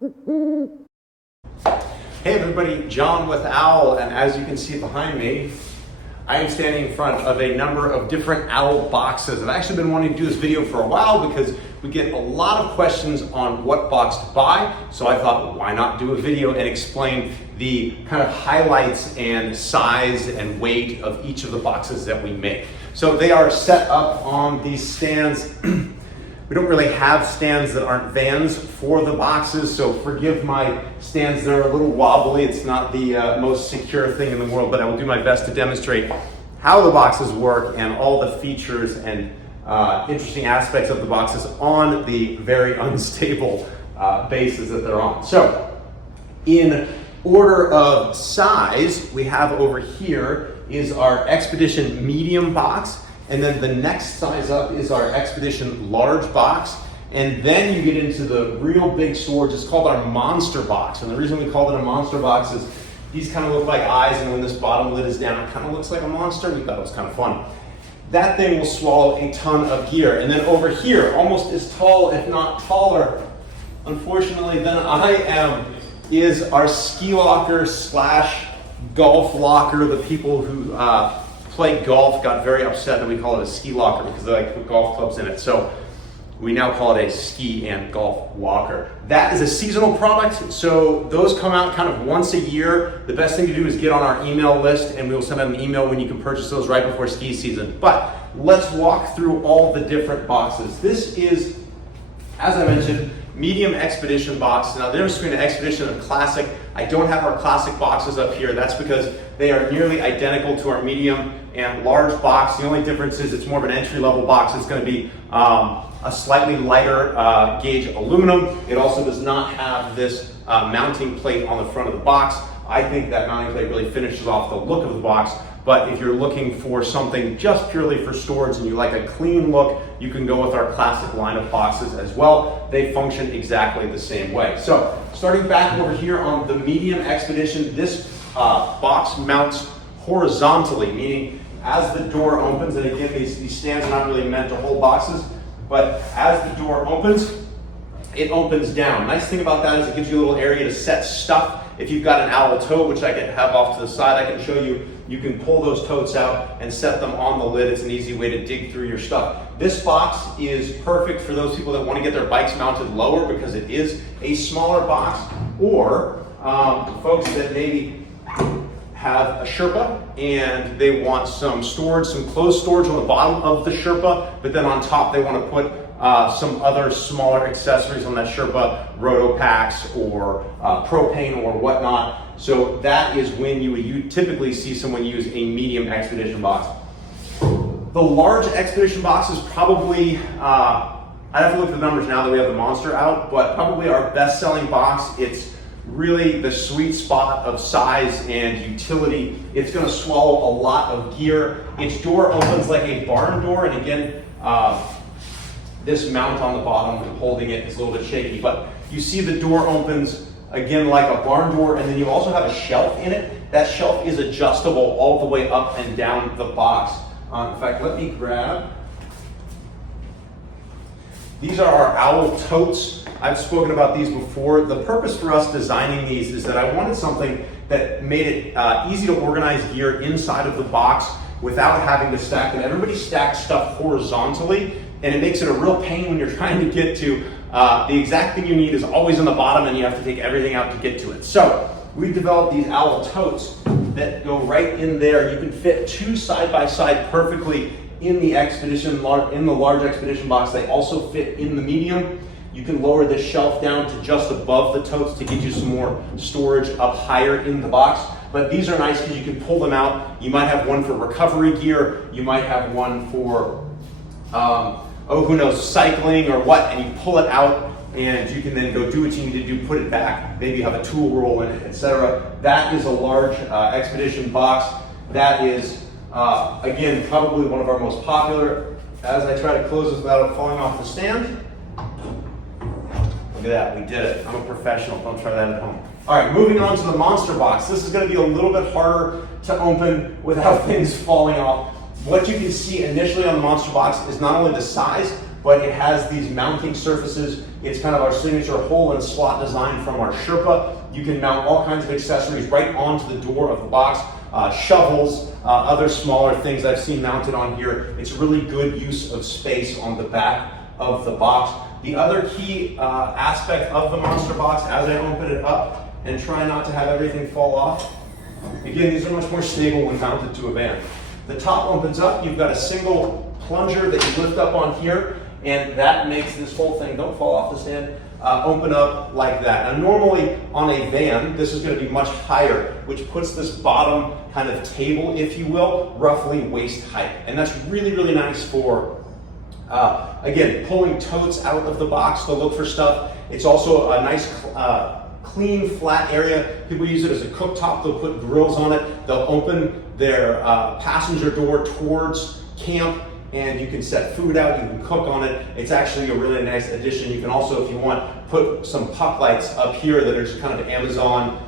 Hey everybody, John with Owl, and as you can see behind me, I am standing in front of a number of different Owl boxes. I've actually been wanting to do this video for a while because we get a lot of questions on what box to buy, so I thought, why not do a video and explain the kind of highlights and size and weight of each of the boxes that we make. So they are set up on these stands. We don't really have stands that aren't vans for the boxes, so forgive my stands. They're a little wobbly. It's not the most secure thing in the world, but I will do my best to demonstrate how the boxes work and all the features and interesting aspects of the boxes on the very unstable bases that they're on. So in order of size, we have over here is our Expedition medium box. And then the next size up is our Expedition large box. And then you get into the real big storage. It's called our monster box. And the reason we called it a monster box is these kind of look like eyes, and when this bottom lid is down, it kind of looks like a monster. We thought it was kind of fun. That thing will swallow a ton of gear. And then over here, almost as tall, if not taller, unfortunately, than I am, is our ski locker slash golf locker. The people who play golf got very upset that we call it a ski locker because they like to put golf clubs in it. So we now call it a ski and golf locker. That is a seasonal product, so those come out kind of once a year. The best thing to do is get on our email list, and we will send out an email when you can purchase those right before ski season. But let's walk through all the different boxes. This is, as I mentioned, medium Expedition box. Now the difference between an Expedition and a Classic, I don't have our Classic boxes up here. That's because they are nearly identical to our medium and large box. The only difference is it's more of an entry-level box. It's going to be a slightly lighter gauge aluminum. It also does not have this mounting plate on the front of the box. I think that mounting plate really finishes off the look of the box. But if you're looking for something just purely for storage and you like a clean look, you can go with our Classic line of boxes as well. They function exactly the same way. So starting back over here on the medium Expedition, this box mounts horizontally, meaning as the door opens, and again, these stands are not really meant to hold boxes, but as the door opens, it opens down. Nice thing about that is it gives you a little area to set stuff. If you've got an Owl tote, which I can have off to the side, I can show you, you can pull those totes out and set them on the lid. It's an easy way to dig through your stuff. This box is perfect for those people that want to get their bikes mounted lower because it is a smaller box, or folks that maybe have a Sherpa and they want some storage, some closed storage on the bottom of the Sherpa, but then on top they want to put some other smaller accessories on that Sherpa, roto packs or propane or whatnot. So that is when you typically see someone use a medium Expedition box. The large Expedition box is probably, I'd have to look at the numbers now that we have the Monster out, but probably our best-selling box. It's really the sweet spot of size and utility. It's going to swallow a lot of gear. Its door opens like a barn door, and again, this mount on the bottom holding it is a little bit shaky, but you see the door opens again like a barn door, and then you also have a shelf in it. That shelf is adjustable all the way up and down the box. In fact, let me grab. These are our Owl totes. I've spoken about these before. The purpose for us designing these is that I wanted something that made it easy to organize gear inside of the box without having to stack them. Everybody stacks stuff horizontally, and it makes it a real pain when you're trying to get to the exact thing you need is always on the bottom, and you have to take everything out to get to it. So we've developed these Owl totes that go right in there. You can fit two side by side perfectly in the large Expedition box. They also fit in the medium. You can lower this shelf down to just above the totes to get you some more storage up higher in the box. But these are nice because you can pull them out. You might have one for recovery gear. You might have one for, who knows, cycling or what, and you pull it out and you can then go do what you need to do, put it back. Maybe you have a tool roll in it, etc. That is a large Expedition box. That is, again, probably one of our most popular. As I try to close this without it falling off the stand. Look at that, we did it. I'm a professional, don't try that at home. All right, moving on to the Monster box. This is gonna be a little bit harder to open without things falling off. What you can see initially on the Monster box is not only the size, but it has these mounting surfaces. It's kind of our signature hole and slot design from our Sherpa. You can mount all kinds of accessories right onto the door of the box. Shovels, other smaller things I've seen mounted on here. It's really good use of space on the back of the box. The other key aspect of the Monster box, as I open it up and try not to have everything fall off, again, these are much more stable when mounted to a van. The top opens up, you've got a single plunger that you lift up on here, and that makes this whole thing, don't fall off the stand, open up like that. Now normally on a van, this is going to be much higher, which puts this bottom kind of table, if you will, roughly waist height. And that's really, really nice for, again, pulling totes out of the box to look for stuff. It's also a nice clean, flat area. People use it as a cooktop. They'll put grills on it. They'll open their passenger door towards camp, and you can set food out, you can cook on it. It's actually a really nice addition. You can also, if you want, put some puck lights up here that are just kind of Amazon,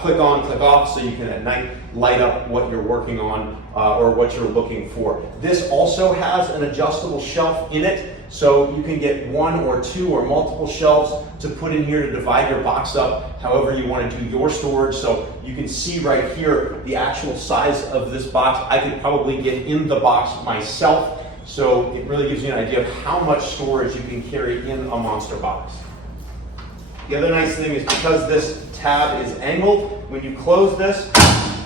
click on, click off, so you can at night light up what you're working on or what you're looking for. This also has an adjustable shelf in it, so you can get one or two or multiple shelves to put in here to divide your box up however you want to do your storage. So you can see right here the actual size of this box. I could probably get in the box myself. So it really gives you an idea of how much storage you can carry in a Monster box. The other nice thing is because this tab is angled, when you close this,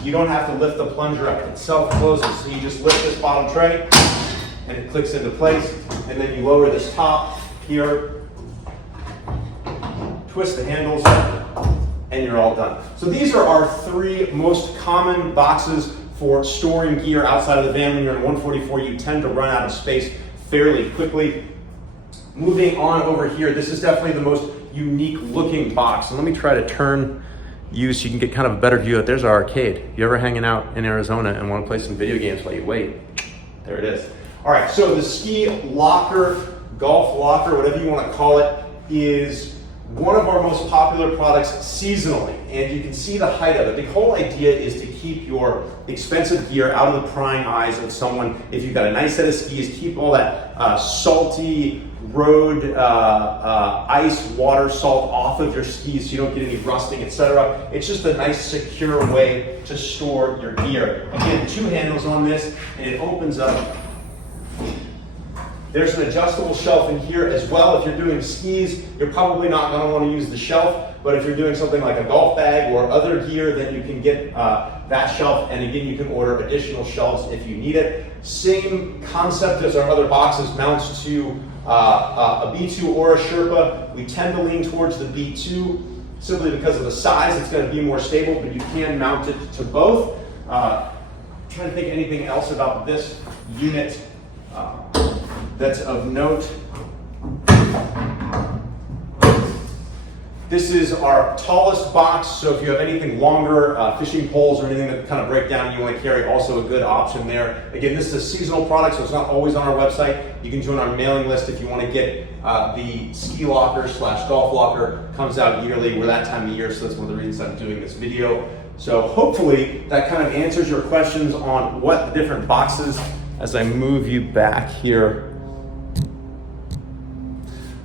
you don't have to lift the plunger up. It self-closes. So you just lift this bottom tray and it clicks into place. And then you lower this top here, twist the handles, and you're all done. So these are our three most common boxes for storing gear outside of the van. When you're in 144, you tend to run out of space fairly quickly. Moving on over here, this is definitely the most unique looking box. And let me try to turn you so you can get kind of a better view. There's our arcade. You ever hanging out in Arizona and want to play some video games while you wait? There it is. All right, so the ski locker, golf locker, whatever you want to call it, is one of our most popular products seasonally, and you can see the height of it. The whole idea is to keep your expensive gear out of the prying eyes of someone. If you've got a nice set of skis, keep all that salty road ice, water, salt off of your skis so you don't get any rusting, etc. It's just a nice, secure way to store your gear. Again, two handles on this, and it opens up. There's an adjustable shelf in here as well. If you're doing skis, you're probably not going to want to use the shelf, but if you're doing something like a golf bag or other gear, then you can get that shelf, and again, you can order additional shelves if you need it. Same concept as our other boxes, mounts to a B2 or a Sherpa. We tend to lean towards the B2 simply because of the size. It's going to be more stable, but you can mount it to both. Trying to think anything else about this unit that's of note. This is our tallest box, so if you have anything longer, fishing poles or anything that kind of break down you want to carry, also a good option there. Again, this is a seasonal product, so it's not always on our website. You can join our mailing list if you want to get the ski locker / golf locker. Comes out yearly. We're that time of year, so that's one of the reasons I'm doing this video. So hopefully that kind of answers your questions on what the different boxes, as I move you back here,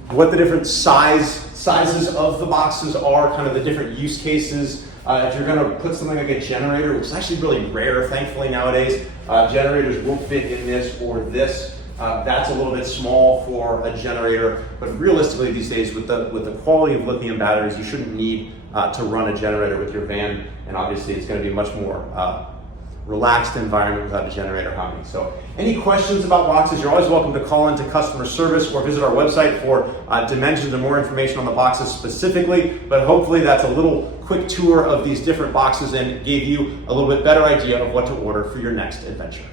what the different sizes of the boxes are, kind of the different use cases. If you're gonna put something like a generator, which is actually really rare, thankfully nowadays, generators will fit in this or this. That's a little bit small for a generator, but realistically these days with the quality of lithium batteries, you shouldn't need to run a generator with your van, and obviously it's gonna be a much more relaxed environment without a generator humming. So any questions about boxes, you're always welcome to call into customer service or visit our website for dimensions and more information on the boxes specifically, but hopefully that's a little quick tour of these different boxes and gave you a little bit better idea of what to order for your next adventure.